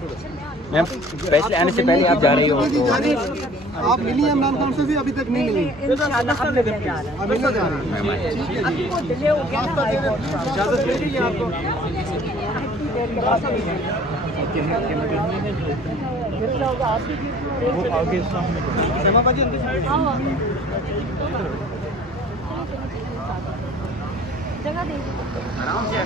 Ma'am फैसले आने से पहले आप जा रही हो तो आप मिली हैं इमरान खान से भी अभी तक नहीं मिली? इंशाल्लाह हम मिलने जा रहे हैं। अभी मिलने जा रहे हैं। अभी वो डिले हो गया ना इजाजत दे दीजिए आपको। वो आगे शमा बाजी अंदर जगह दे आराम से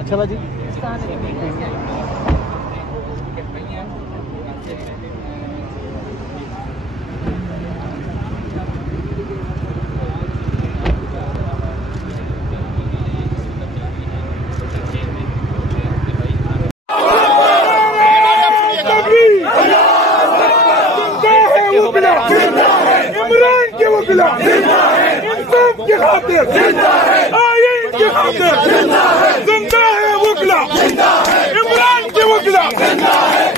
अच्छा बाजी इमरान के वकील इंसाफ के खातिर आइन के खातिर जिंदा है वकील इमरान के वकील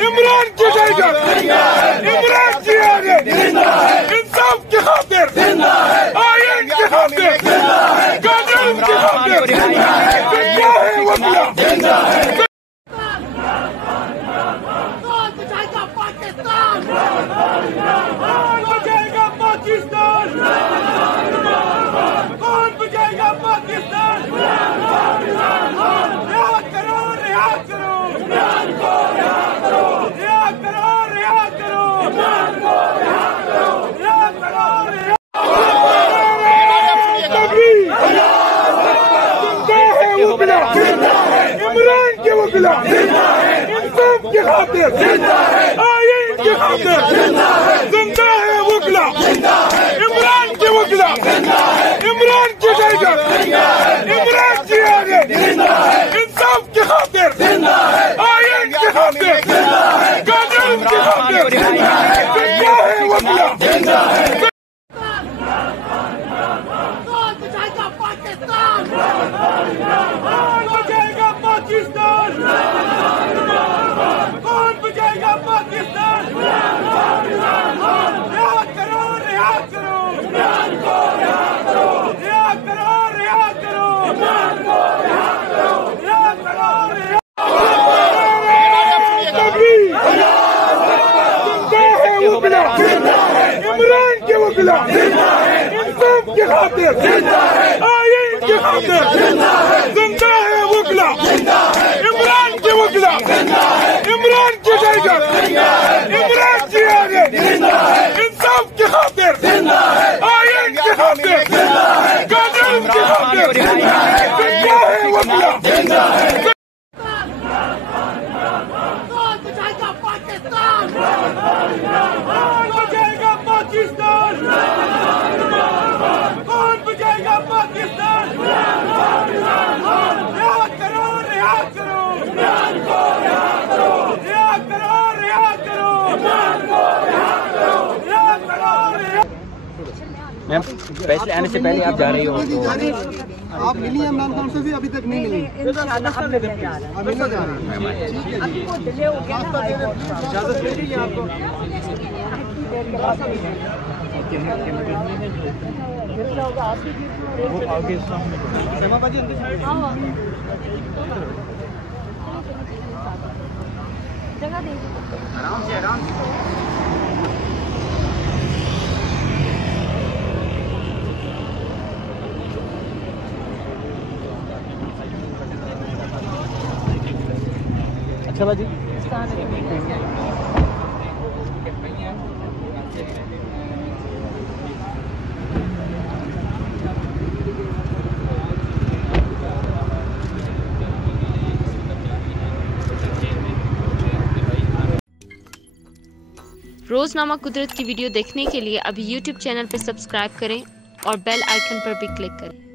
इमरान के टाइगर इमरान की आगे इंसाफ के खातिर आइन के खातिर कानून के खातिर जिंदा है वकील। कौन बचाएगा पाकिस्तान? रिहा करो रिहा करो इमरान को रिहा करो रिहा करो रिहा करो इमरान को रिहा करो रिहा करो रिहा इमरान के वकील इंसाफ के खातिर आइन के खातिर जिंदा है वकील इमरान के वकील इमरान के टाइगर इमरान की आगे इंसाफ के खातिर आइन के खातिर कानून के खातिर जिंदा है वकील। कौन बचाएगा पाकिस्तान? कौन बचाएगा पाकिस्तान? रिहा करो रिहा करो इमरान को रिहा करो रिहा करो रिहा करो इमरान को रिहा करो रिहा करो रिहा इमरान के वकील इंसाफ के खातिर आइन के खातिर जिंदा है वकील इमरान के वकील इमरान के टाइगर इमरान की आगे इंसाफ के खातिर आइन के खातिर कानून के खातिर जिंदा है वकील। कौन बचाएगा पाकिस्तान? बचाएगा पाकिस्तान? कौन बचाएगा पाकिस्तान? रिहा करो रिहा करो इमरान को रिहा करो रिहा करो रिहा करो इमरान को रिहा करो रिहा करो रिहा। मैम फैसले आने से पहले आप जा रही हो तो आप मिली हैं इमरान खान से भी अभी तक नहीं मिली? इंशाल्लाह हम मिलने जा रहे हैं। अभी मिलने जा रहे हैं। अभी वो डिले हो गया ना इजाजत दे दीजिए आपको। वो आगे शमा बाजी अंदर जगह दे आराम से अच्छा बाजी रोज़नामा कुदरत की वीडियो देखने के लिए अभी YouTube चैनल पर सब्सक्राइब करें और बेल आइकन पर भी क्लिक करें।